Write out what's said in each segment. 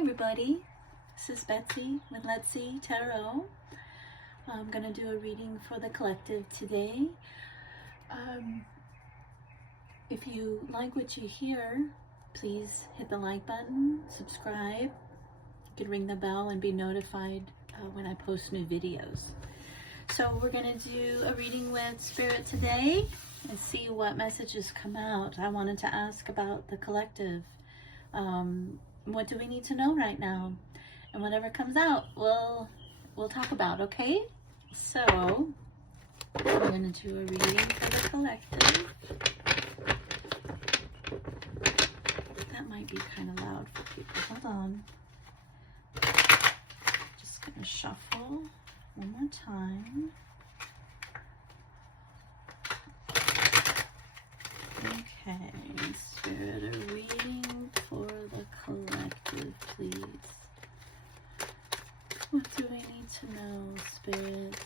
everybody, this is Betsy with Let's See Tarot. I'm going to do a reading for the collective today. If you like what you hear, please hit the like button, subscribe. You could ring the bell and be notified when I post new videos. So we're going to do a reading with Spirit today and see what messages come out. I wanted to ask about the collective. What do we need to know right now? And whatever comes out, we'll talk about, okay? So, I'm going to do a reading for the collective. That might be kind of loud for people. Hold on. Just going to shuffle one more time. Okay, Spirit, a reading for the collective, please. What do we need to know, Spirit?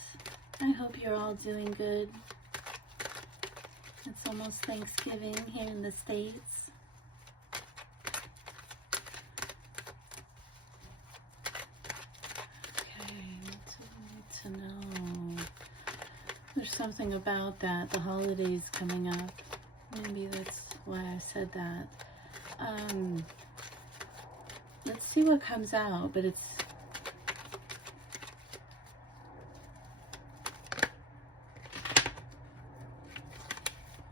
I hope you're all doing good. It's almost Thanksgiving here in the States. Okay, what do we need to know? There's something about that, the holidays coming up. Maybe that's why I said that. Let's see what comes out, but it's...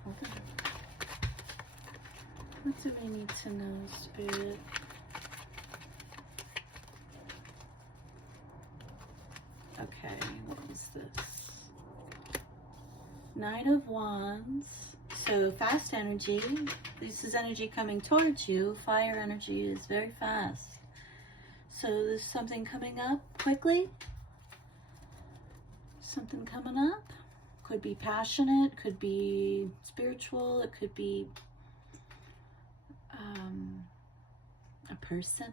Hold on. What do we need to know, Spirit? Okay, what is this? Knight of Wands. So fast energy, this is energy coming towards you. Fire energy is very fast. So there's something coming up quickly. Something coming up. Could be passionate, could be spiritual, it could be a person.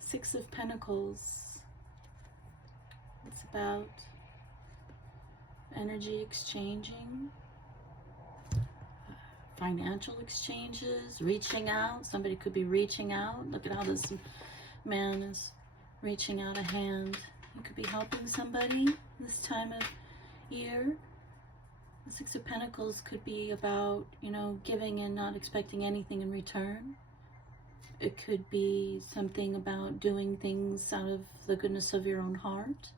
Six of Pentacles. It's about energy exchanging, financial exchanges, reaching out. Somebody could be reaching out. Look at how this man is reaching out a hand. You could be helping somebody this time of year. The Six of Pentacles could be about, you know, giving and not expecting anything in return. It could be something about doing things out of the goodness of your own heart.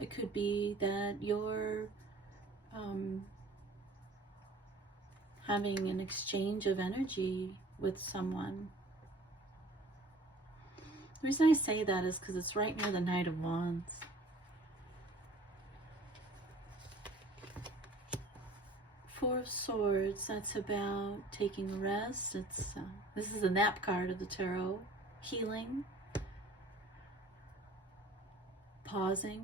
It could be that you're having an exchange of energy with someone. The reason I say that is because it's right near the Knight of Wands. Four of Swords, that's about taking a rest. It's this is the nap card of the tarot. Healing. Pausing.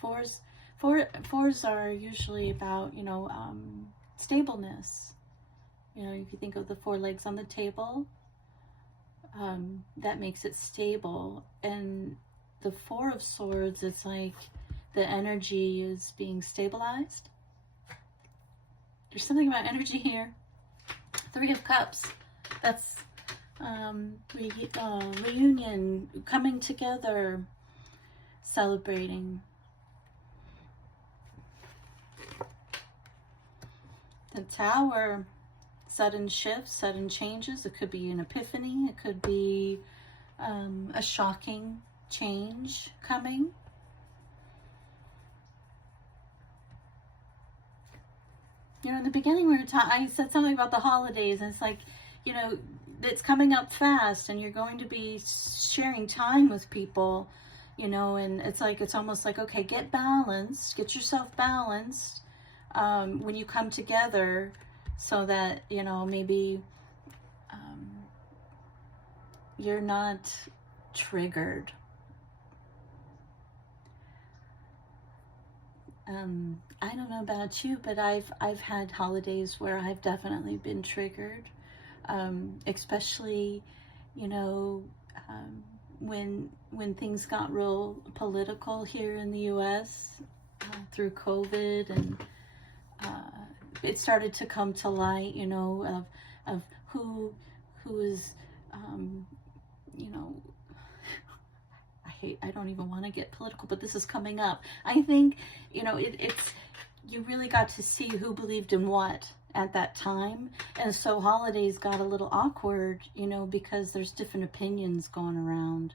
Fours are usually about, you know, stableness. You know, if you think of the four legs on the table, that makes it stable. And the Four of Swords, it's like the energy is being stabilized. There's something about energy here. Three of Cups. That's reunion, coming together, celebrating. The Tower, sudden shifts, sudden changes. It could be an epiphany. It could be a shocking change coming. You know, in the beginning I said something about the holidays, and it's like, you know, it's coming up fast, and you're going to be sharing time with people, you know, and it's like, it's almost like, okay, get balanced, get yourself balanced when you come together, so that, you know, maybe you're not triggered. I don't know about you, but I've had holidays where I've definitely been triggered, especially, you know, when things got real political here in the U.S. through COVID, and it started to come to light, you know, of who is, you know, I don't even want to get political, but this is coming up. I think, you know, it's, you really got to see who believed in what at that time. And so holidays got a little awkward, you know, because there's different opinions going around.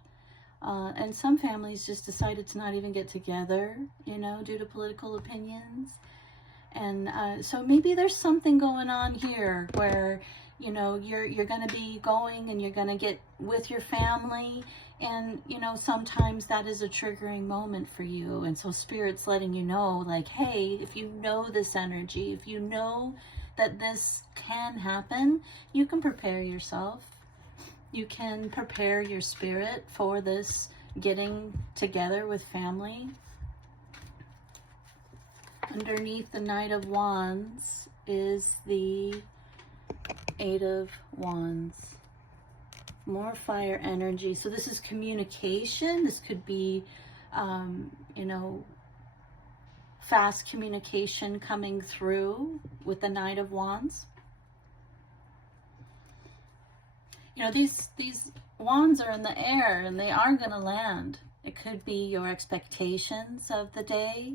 And some families just decided to not even get together, you know, due to political opinions. And so maybe there's something going on here where, you know, you're going to be going and you're going to get with your family. And, you know, sometimes that is a triggering moment for you. And so Spirit's letting you know, like, hey, if you know this energy, if you know that this can happen, you can prepare yourself. You can prepare your spirit for this getting together with family. Underneath the Knight of Wands is the Eight of Wands. More fire energy. So this is communication. This could be, you know, fast communication coming through with the Knight of Wands. You know, these wands are in the air and they are going to land. It could be your expectations of the day.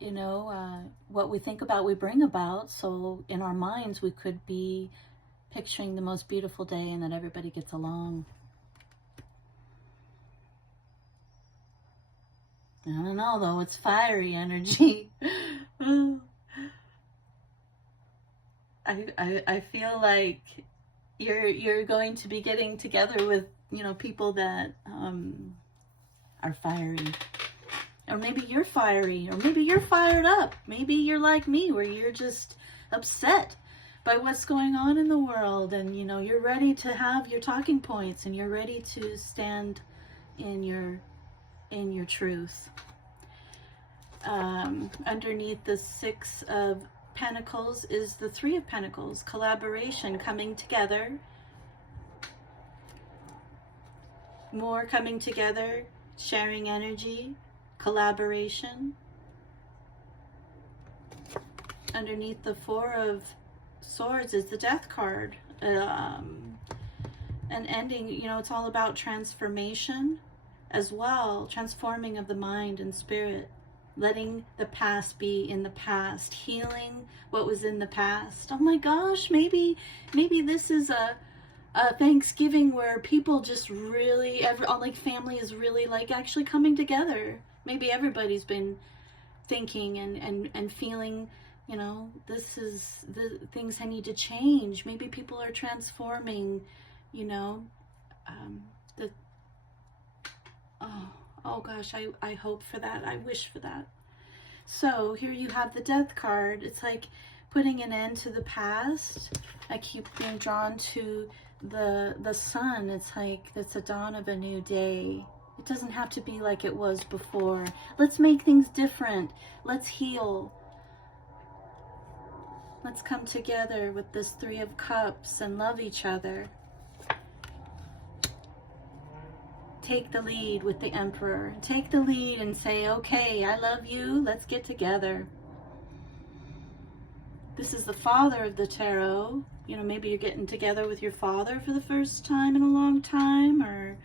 You know, what we think about, we bring about. So in our minds, we could be picturing the most beautiful day and that everybody gets along. I don't know, though. It's fiery energy. I feel like you're going to be getting together with, you know, people that are fiery. Or maybe you're fiery, or maybe you're fired up. Maybe you're like me, where you're just upset by what's going on in the world, and, you know, you're ready to have your talking points, and you're ready to stand in your truth. Underneath the Six of Pentacles is the Three of Pentacles, collaboration, coming together, more coming together, sharing energy, collaboration. Underneath the Four of Swords is the Death card, an ending. You know, it's all about transformation as well, transforming of the mind and spirit, letting the past be in the past, healing what was in the past. Oh my gosh, maybe this is a Thanksgiving where people just really, like family is really like actually coming together. Maybe everybody's been thinking and feeling, you know, this is the things I need to change. Maybe people are transforming, you know, oh gosh, I hope for that. I wish for that. So here you have the Death card. It's like putting an end to the past. I keep being drawn to the sun. It's like it's the dawn of a new day. It doesn't have to be like it was before. Let's make things different. Let's heal. Let's come together with this Three of Cups and love each other. Take the lead with the Emperor. Take the lead and say, okay, I love you. Let's get together. This is the Father of the Tarot. You know, maybe you're getting together with your father for the first time in a long time, or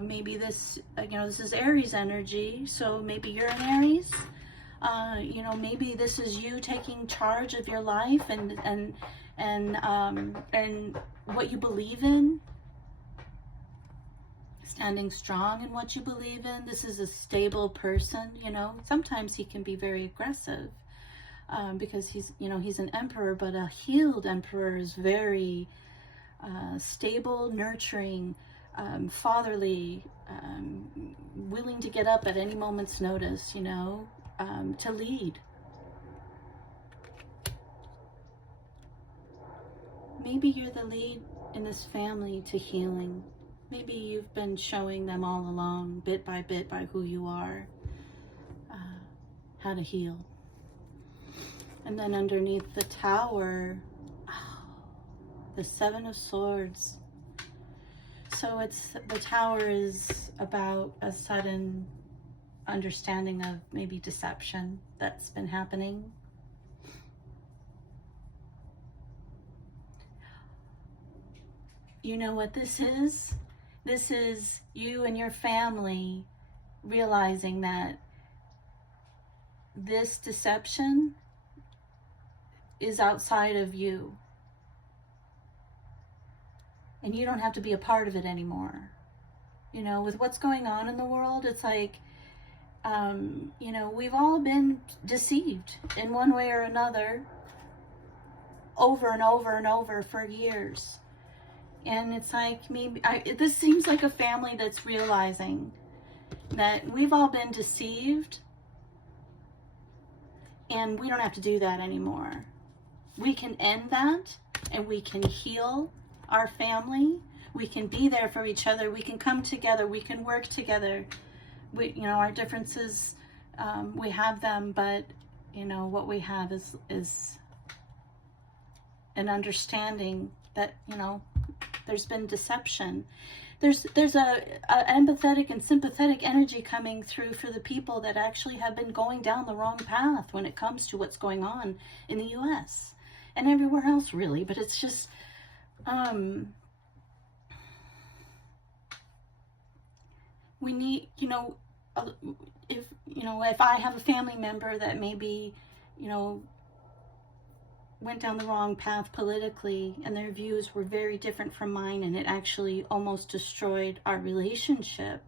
maybe this, you know, this is Aries energy. So maybe you're an Aries. You know, maybe this is you taking charge of your life and what you believe in. Standing strong in what you believe in. This is a stable person, you know. Sometimes he can be very aggressive because he's, you know, he's an emperor, but a healed emperor is very stable, nurturing, fatherly, willing to get up at any moment's notice, you know, to lead. Maybe you're the lead in this family to healing. Maybe you've been showing them all along, bit by who you are, how to heal. And then underneath the Tower, the Seven of Swords. So it's, the Tower is about a sudden understanding of maybe deception that's been happening. You know what this is? This is you and your family realizing that this deception is outside of you. And you don't have to be a part of it anymore. You know, with what's going on in the world, it's like, you know, we've all been deceived in one way or another over and over and over for years. And it's like, maybe this seems like a family that's realizing that we've all been deceived, and we don't have to do that anymore. We can end that, and we can heal our family. We can be there for each other. We can come together. We can work together. We, you know, our differences, we have them, but you know what we have is an understanding that, you know, there's been deception. There's a empathetic and sympathetic energy coming through for the people that actually have been going down the wrong path when it comes to what's going on in the U.S. and everywhere else, really. But it's just, we need, you know, if I have a family member that maybe, you know, went down the wrong path politically, and their views were very different from mine, and it actually almost destroyed our relationship.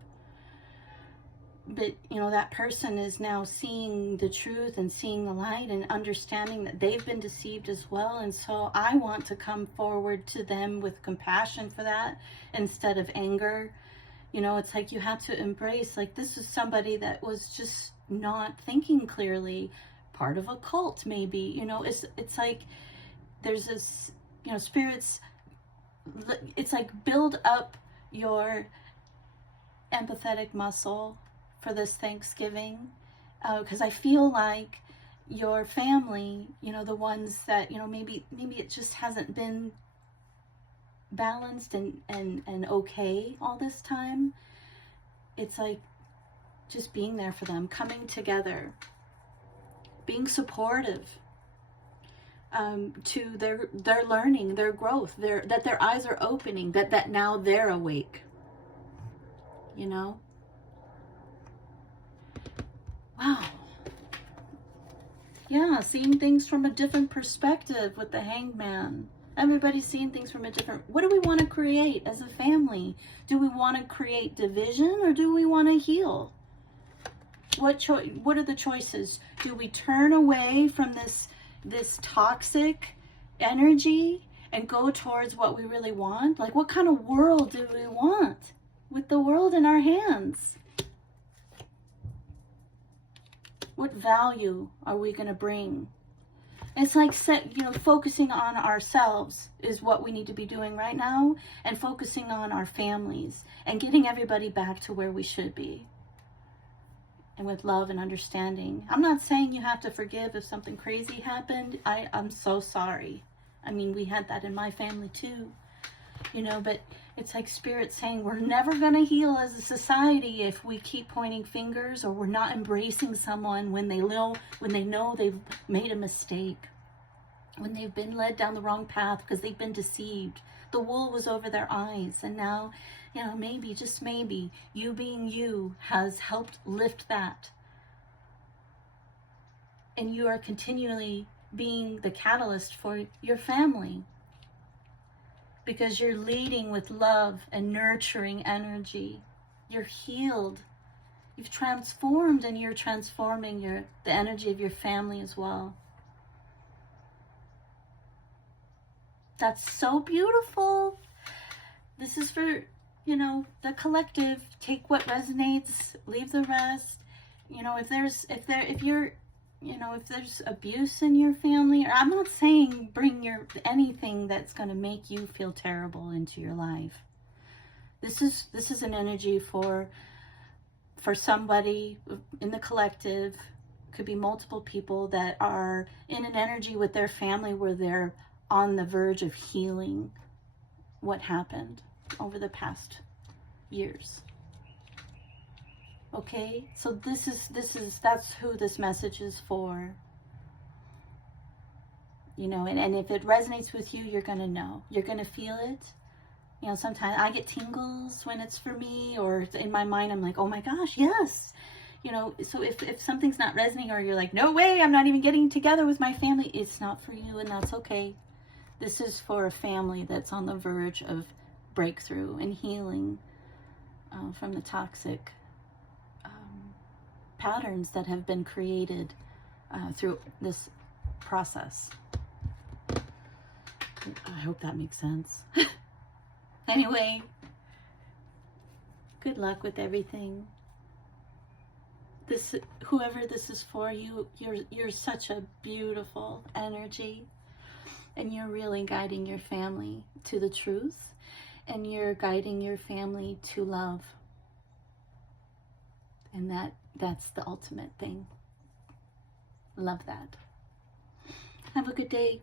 But, you know, that person is now seeing the truth and seeing the light and understanding that they've been deceived as well. And so I want to come forward to them with compassion for that instead of anger. You know, it's like you have to embrace, like, this is somebody that was just not thinking clearly, part of a cult maybe. You know, it's like there's this, you know, spirits, it's like build up your empathetic muscle for this Thanksgiving, because I feel like your family, you know, the ones that, you know, maybe it just hasn't been balanced and okay all this time. It's like just being there for them, coming together, being supportive to their learning, their growth, that their eyes are opening, that now they're awake, you know. Wow. Yeah, seeing things from a different perspective with the Hangman. Everybody's seeing things from a different... What do we want to create as a family? Do we want to create division, or do we want to heal? What are the choices? Do we turn away from this toxic energy and go towards what we really want? Like, what kind of world do we want with the world in our hands? What value are we going to bring? It's like, focusing on ourselves is what we need to be doing right now, and focusing on our families and getting everybody back to where we should be. And with love and understanding. I'm not saying you have to forgive if something crazy happened. I'm so sorry. I mean, we had that in my family too. You know, but it's like Spirit saying we're never going to heal as a society if we keep pointing fingers, or we're not embracing someone when they know they've made a mistake, when they've been led down the wrong path because they've been deceived. The wool was over their eyes, and now, you know, maybe, just maybe, you being you has helped lift that. And you are continually being the catalyst for your family, because you're leading with love and nurturing energy. You're healed. You've transformed, and you're transforming the energy of your family as well. That's so beautiful. This is for, you know, the collective. Take what resonates, leave the rest. You know, if there's abuse in your family, or I'm not saying bring anything that's going to make you feel terrible into your life. This is an energy for somebody in the collective. Could be multiple people that are in an energy with their family where they're on the verge of healing what happened over the past years. Okay, so that's who this message is for. You know, and if it resonates with you, you're going to know. You're going to feel it. You know, sometimes I get tingles when it's for me, or in my mind, I'm like, oh my gosh, yes. You know, so if something's not resonating, or you're like, no way, I'm not even getting together with my family, it's not for you, and that's okay. This is for a family that's on the verge of breakthrough and healing from the toxic patterns that have been created through this process. I hope that makes sense. Anyway, good luck with everything. This, whoever this is for, you're such a beautiful energy, and you're really guiding your family to the truth, and you're guiding your family to love. And that's the ultimate thing. Love that. Have a good day.